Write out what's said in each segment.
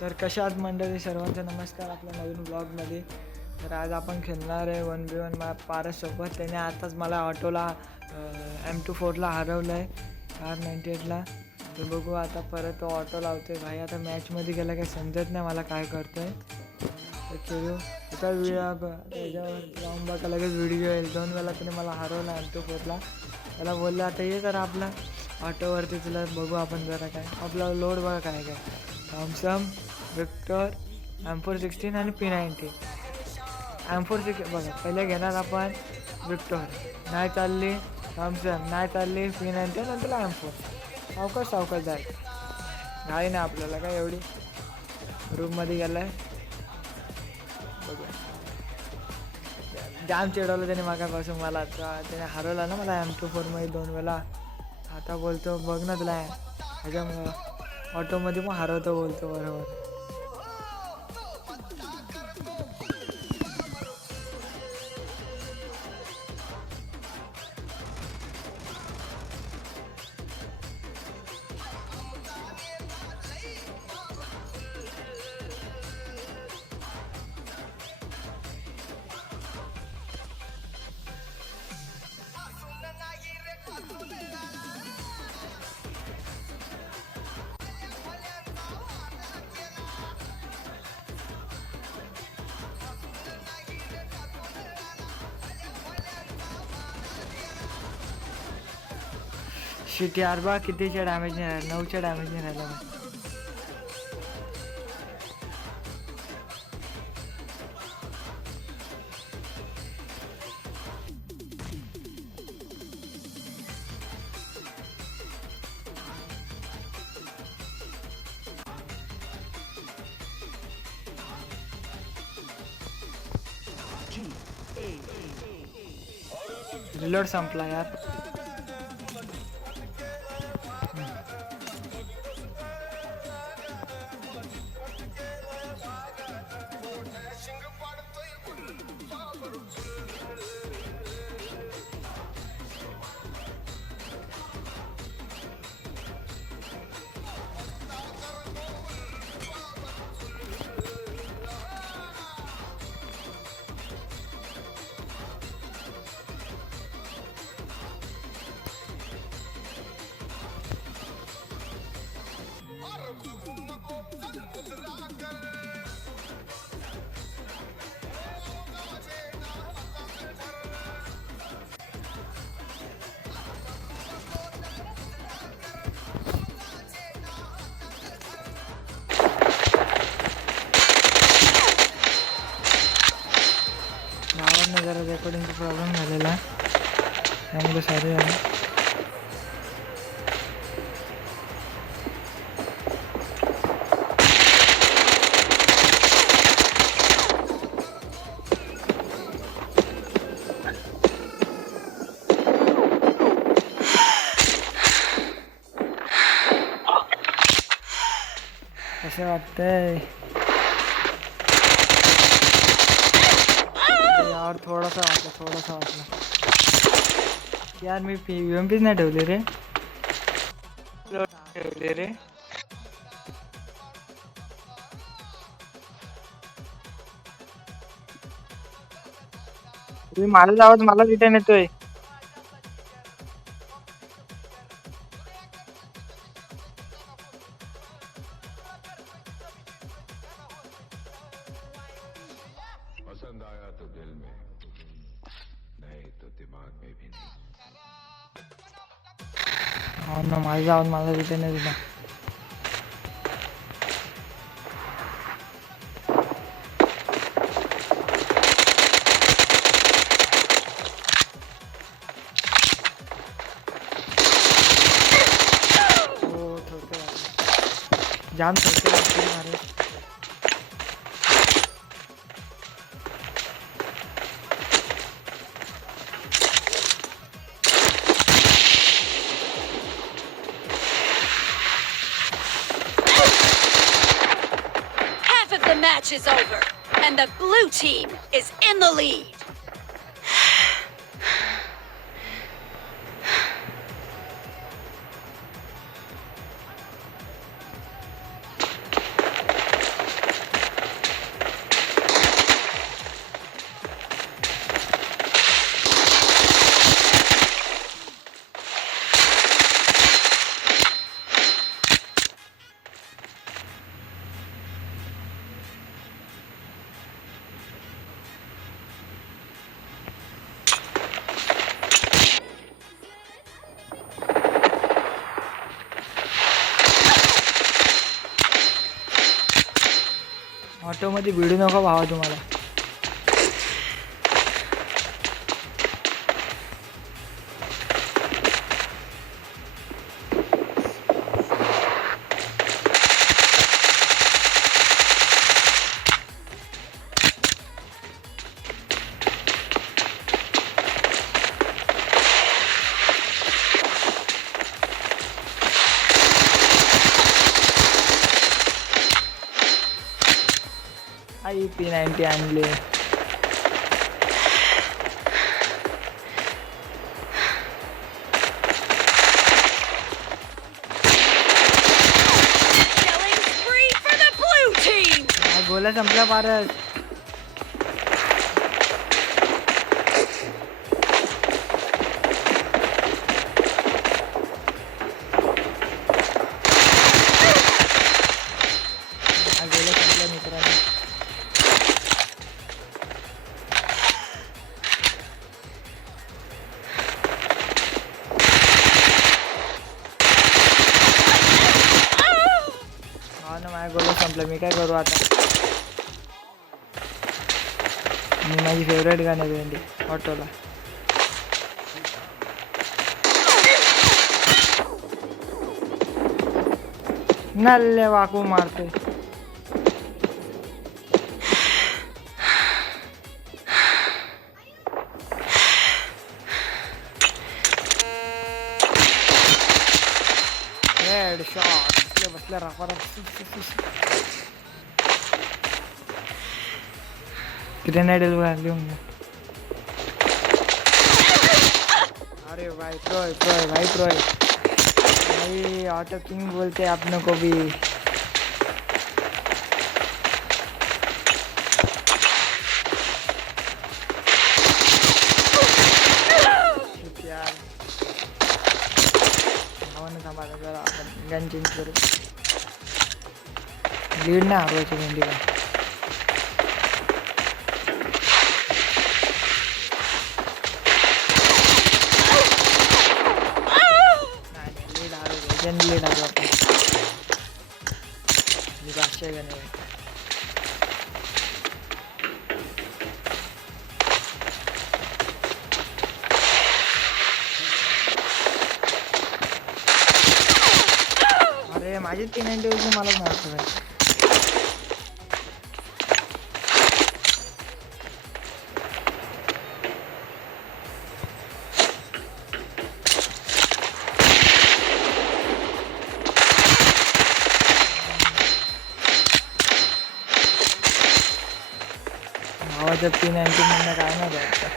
तर कशा आहात मंडळी? सर्वांचा नमस्कार आपल्या नवीन ब्लॉगमध्ये. तर आज आपण खेळणार आहे 1v1 पारससोबत. त्याने आताच मला ऑटोला M24ला हरवलं आहे, R98ला. तर बघू आता परत तो ऑटो लावतो आहे. भाई आता मॅचमध्ये गेला काही समजत नाही मला काय करतो आहे. तर खेळू आता त्याच्यावर जाऊन बघा, लगेच व्हिडिओ येईल. 2 वेळा त्याने मला हरवला M24ला. त्याला बोललं आता ये जरा आपला ऑटोवरती, तुला बघू आपण जरा काय आपला लोड बघा काय काय. थॉम्सन, विक्टर, M416 आणि P90. M416 बघा पहिले घेणार आपण विक्टर, नाही चालली थॉम्सन, नाही चालली P90, नंतर M4. सावकाश जाय, घाई नाही आपल्याला काय एवढी. रूममध्ये गेला आहे बघूया. जाम चिडवलं त्याने मागापासून मला. त्याने हरवला ना मला M24मध्ये 2 वेळा. आता बोलतो बघ ना तुला ह्याच्यामुळं ऑटोमध्ये पण हरवतो बोलतो. बरोबर CTR बा कितीच्या डॅमेजने राहिला, 9च्या डॅमेजने राहिला. रिलोड संपला यार. नावांना जरा रेकॉर्डिंगचा प्रॉब्लेम झालेला, त्यामुळे सॉरी आहे. कसं वाटतंय यार? थोडासा वाटला यार. मी UMPच नाही ठेवले रे, तुम्ही माझा आवाज मला रिटर्न येतोय. पसंद आया तो दिल में, नहीं तो दिमाग में भी नहीं. हो ना, माझा आवाज मला रिटर्न येत होता. हो जाम थोडके वाटते मारे. The match is over, and the blue team is in the lead. ऑटोमध्ये भिडू नको भावा तुम्हाला. आई P90 आणले. Killing spree for the blue team. गोला संपला पारस. गोला संपला मित्रांनो. हा ना माझ्या गोला संपलं. मी काय करू आता. मी माझी फेवरेट गाणी भेंडी ऑटोला. नल्ले वाकू मारते. हेड शॉट बसल्या राफा ग्रेनेड लिहून घ्या. अरे भाई प्रोय प्रोय भाई प्रोय भाई ऑटो किंग बोलते अपनों को भी. यार थांबा जरा आपण गन चेंज करू. लीड ना हरवायची भेंडीला. लीड आलो आपण. मी बादशाह गाणे. अरे माझी P90 होती मलाच मारतो. भावाच्या P90 म्हणणं काय नाही द्यायचं.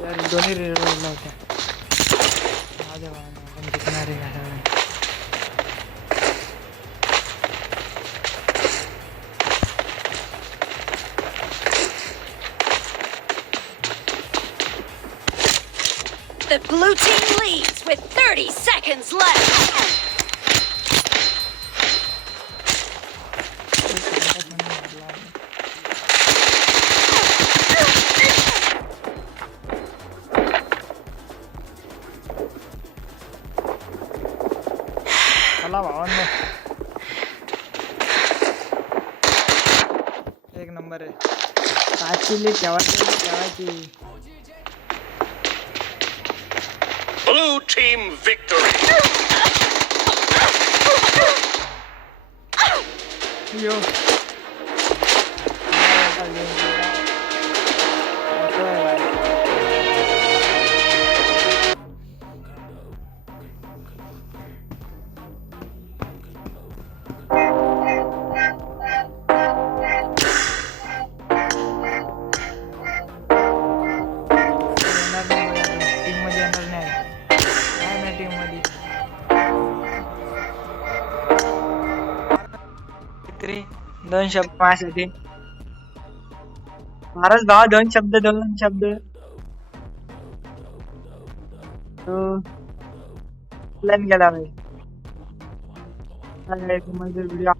यार दोन्ही रिलोडला होत्या. आपण जिंकणार आहे का. The blue team leads with 30 seconds left. चला भावांनो. एक नंबर आहे. काचीली ठेवायची. Blue team victory. यो दोन शब्द माझ्यासाठी. महाराज भाव दोन शब्द. तो प्लॅन केला भाई. म्हणजे व्हिडिओ